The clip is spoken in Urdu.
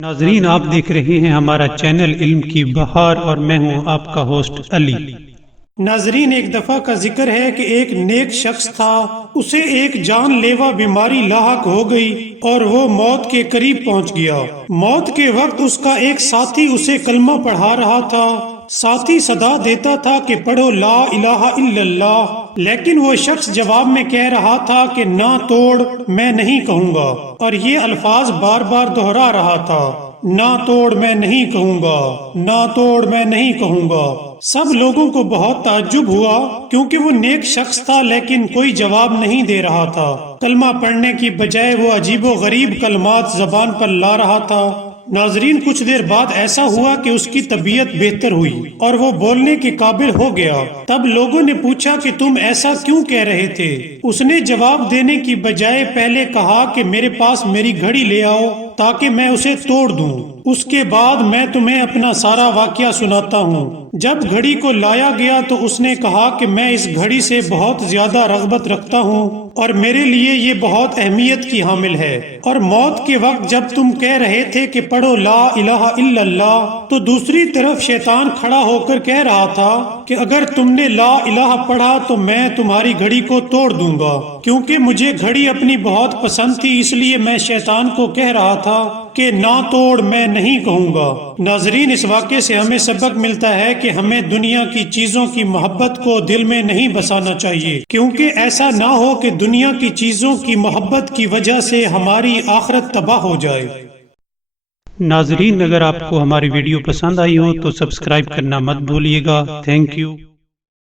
ناظرین، آپ دیکھ رہے ہیں ہمارا چینل علم کی بہار اور میں ہوں آپ کا ہوسٹ علی۔ ناظرین، ایک دفعہ کا ذکر ہے کہ ایک نیک شخص تھا، اسے ایک جان لیوا بیماری لاحق ہو گئی اور وہ موت کے قریب پہنچ گیا۔ موت کے وقت اس کا ایک ساتھی اسے کلمہ پڑھا رہا تھا۔ ساتھی صدا دیتا تھا کہ پڑھو لا الہ الا اللہ، لیکن وہ شخص جواب میں کہہ رہا تھا کہ نہ توڑ، میں نہیں کہوں گا، اور یہ الفاظ بار بار دہرا رہا تھا، نہ توڑ میں نہیں کہوں گا، نہ توڑ میں نہیں کہوں گا۔ سب لوگوں کو بہت تعجب ہوا کیونکہ وہ نیک شخص تھا لیکن کوئی جواب نہیں دے رہا تھا۔ کلمہ پڑھنے کی بجائے وہ عجیب و غریب کلمات زبان پر لا رہا تھا۔ ناظرین، کچھ دیر بعد ایسا ہوا کہ اس کی طبیعت بہتر ہوئی اور وہ بولنے کے قابل ہو گیا۔ تب لوگوں نے پوچھا کہ تم ایسا کیوں کہہ رہے تھے؟ اس نے جواب دینے کی بجائے پہلے کہا کہ میرے پاس میری گھڑی لے آؤ تاکہ میں اسے توڑ دوں، اس کے بعد میں تمہیں اپنا سارا واقعہ سناتا ہوں۔ جب گھڑی کو لایا گیا تو اس نے کہا کہ میں اس گھڑی سے بہت زیادہ رغبت رکھتا ہوں اور میرے لیے یہ بہت اہمیت کی حامل ہے، اور موت کے وقت جب تم کہہ رہے تھے کہ پڑھو لا الہ الا اللہ، تو دوسری طرف شیطان کھڑا ہو کر کہہ رہا تھا کہ اگر تم نے لا الہ پڑھا تو میں تمہاری گھڑی کو توڑ دوں گا۔ کیونکہ مجھے گھڑی اپنی بہت پسند تھی، اس لیے میں شیطان کو کہہ رہا تھا کہ نہ توڑ میں نہیں کہوں گا۔ ناظرین، اس واقعے سے ہمیں سبق ملتا ہے کہ ہمیں دنیا کی چیزوں کی محبت کو دل میں نہیں بسانا چاہیے، کیونکہ ایسا نہ ہو کہ دنیا کی چیزوں کی محبت کی وجہ سے ہماری آخرت تباہ ہو جائے۔ ناظرین، اگر آپ کو ہماری ویڈیو پسند آئی ہو تو سبسکرائب کرنا مت بھولیے گا۔ Thank you.